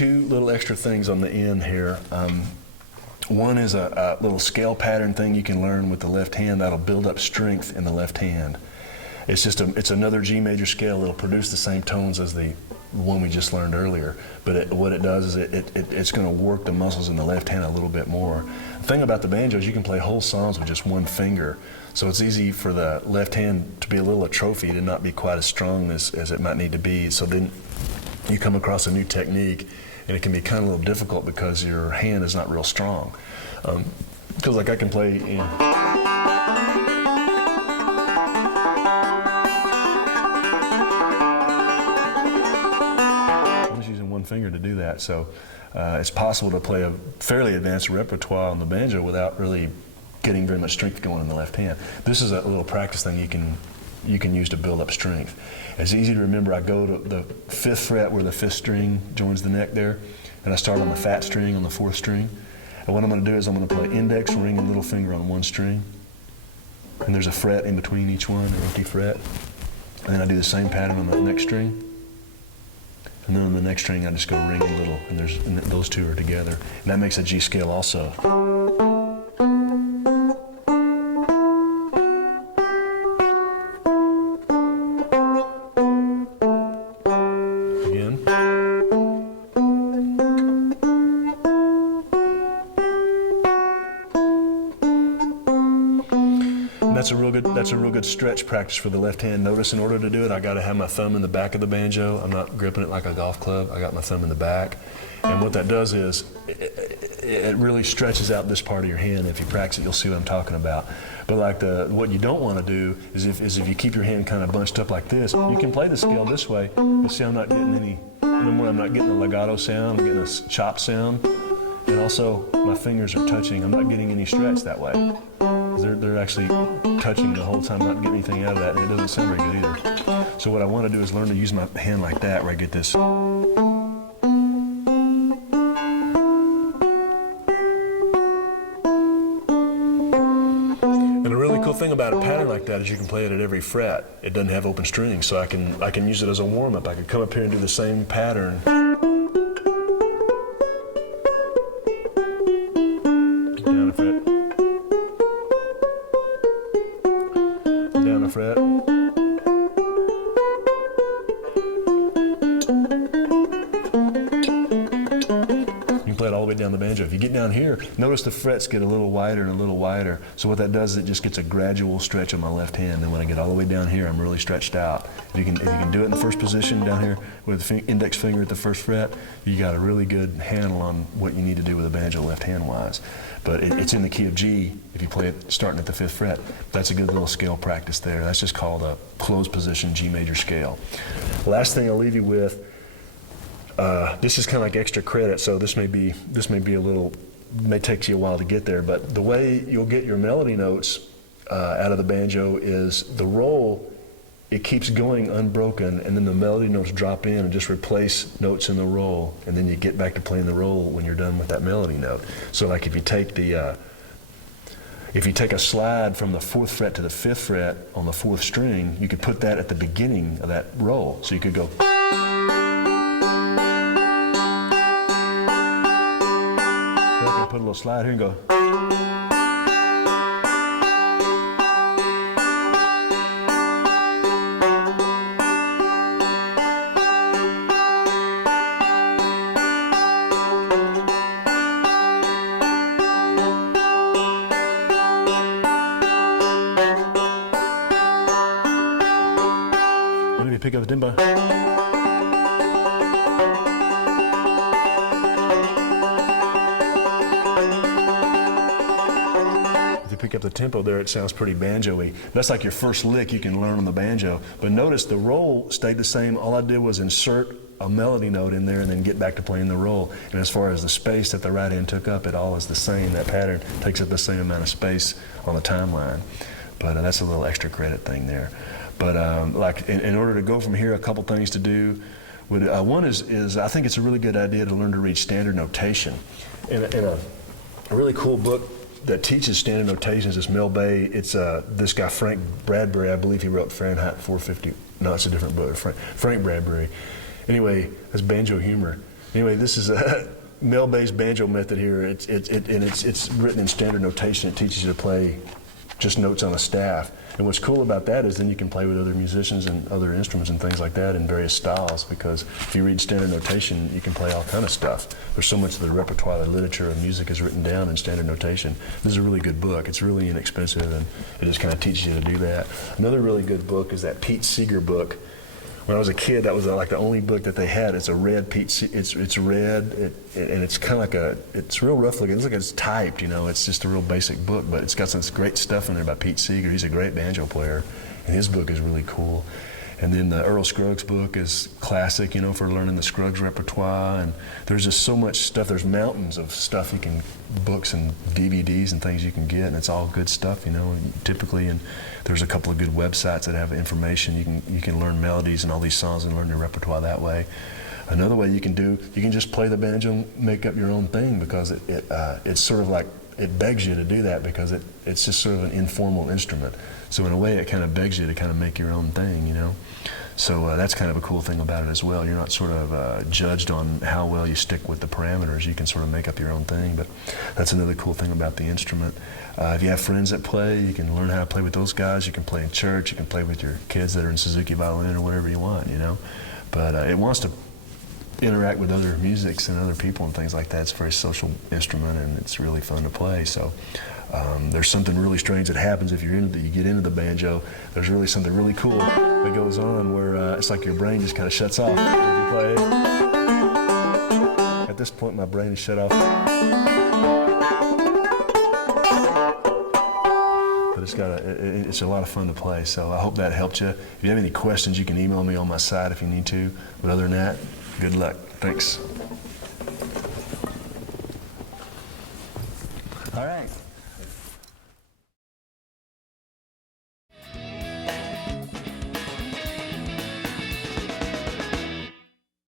two little extra things on the end here. One is a little scale pattern thing you can learn with the left hand that'll build up strength in the left hand. It's just it's another G major scale. It'll produce the same tones as the one we just learned earlier, but what it does is it's going to work the muscles in the left hand a little bit more. The thing about the banjo is you can play whole songs with just one finger, so it's easy for the left hand to be a little atrophied and not be quite as strong as it might need to be. So then you come across a new technique and it can be kind of a little difficult because your hand is not real strong. Because like I can play finger to do that, so it's possible to play a fairly advanced repertoire on the banjo without really getting very much strength going in the left hand. This is a little practice thing you can use to build up strength. It's easy to remember. I go to the 5th fret where the 5th string joins the neck there, and I start on the fat string on the 4th string. And what I'm going to do is I'm going to play index, ring, and little finger on one string, and there's a fret in between each one, an empty fret. And then I do the same pattern on the next string. And then on the next string, I just go ring and little, and those two are together. And that makes a G scale also. Again. And that's a real good stretch practice for the left hand. Notice in order to do it, I got to have my thumb in the back of the banjo. I'm not gripping it like a golf club. I got my thumb in the back. And what that does is it really stretches out this part of your hand. If you practice it, you'll see what I'm talking about. But like what you don't want to do is if you keep your hand kind of bunched up like this, you can play the scale this way. You'll see I'm not getting I'm not getting a legato sound, I'm getting a chop sound. And also my fingers are touching. I'm not getting any stretch that way. They're actually touching the whole time, not getting anything out of that, and it doesn't sound very good either. So what I want to do is learn to use my hand like that, where I get this. And the really cool thing about a pattern like that is you can play it at every fret. It doesn't have open strings, so I can use it as a warm-up. I could come up here and do the same pattern. Down a fret. Down a fret. You can play it all the way down the banjo. If you get down here, notice the frets get a little wider and a little wider. So what that does is it just gets a gradual stretch on my left hand. Then when I get all the way down here, I'm really stretched out. If you can do it in the first position down here with the index finger at the first fret, you got a really good handle on what you need to do with a banjo left hand wise. But it's in the key of G if you play it starting at the 5th fret. That's a good little scale practice there. That's just called a closed position G major scale. Last thing I'll leave you with, this is kind of like extra credit, so this may be a little, may take you a while to get there, but the way you'll get your melody notes out of the banjo is the roll, it keeps going unbroken, and then the melody notes drop in and just replace notes in the roll, and then you get back to playing the roll when you're done with that melody note. So like if you take a slide from the 4th fret to the 5th fret on the 4th string, you could put that at the beginning of that roll. So you could go. Put a little slide here and go. Maybe pick up the timbre. Pick up the tempo there, it sounds pretty banjo-y. That's like your first lick you can learn on the banjo. But notice the roll stayed the same. All I did was insert a melody note in there and then get back to playing the roll. And as far as the space that the right hand took up, it all is the same. That pattern takes up the same amount of space on the timeline. But that's a little extra credit thing there. But like in order to go from here, a couple things to do. One is I think it's a really good idea to learn to read standard notation. In a really cool book that teaches standard notations is Mel Bay. It's this guy Frank Bradbury, I believe he wrote Fahrenheit 450. No, it's a different book. Frank Bradbury. Anyway, that's Banjo Humor. Anyway, this is a male-based banjo method here. It's written in standard notation. It teaches you to play just notes on a staff. And what's cool about that is then you can play with other musicians and other instruments and things like that in various styles, because if you read standard notation, you can play all kind of stuff. There's so much of the repertoire, the literature of music is written down in standard notation. This is a really good book. It's really inexpensive, and it just kind of teaches you to do that. Another really good book is that Pete Seeger book. When I was a kid, that was like the only book that they had. It's a red it's red, and it's kind of like it's real rough looking. It's like it's typed, you know. It's just a real basic book, but it's got some great stuff in there about Pete Seeger. He's a great banjo player, and his book is really cool. And then the Earl Scruggs book is classic, you know, for learning the Scruggs repertoire. And there's just so much stuff. There's mountains of stuff books and DVDs and things you can get, and it's all good stuff, you know. And typically, and there's a couple of good websites that have information. You can learn melodies and all these songs and learn your repertoire that way. Another way you can just play the banjo and make up your own thing, because it's sort of like, it begs you to do that, because it's just sort of an informal instrument. So in a way, it kind of begs you to kind of make your own thing, you know. So that's kind of a cool thing about it as well. You're not sort of judged on how well you stick with the parameters. You can sort of make up your own thing, but that's another cool thing about the instrument. If you have friends that play, you can learn how to play with those guys. You can play in church. You can play with your kids that are in Suzuki violin or whatever you want, you know. But it wants to interact with other musics and other people and things like that. It's a very social instrument, and it's really fun to play. So there's something really strange that happens if you get into the banjo. There's really something really cool that goes on where it's like your brain just kind of shuts off if you play. At this point, my brain is shut off. But it's a lot of fun to play. So I hope that helped you. If you have any questions, you can email me on my site if you need to. But other than that, good luck. Thanks. All right.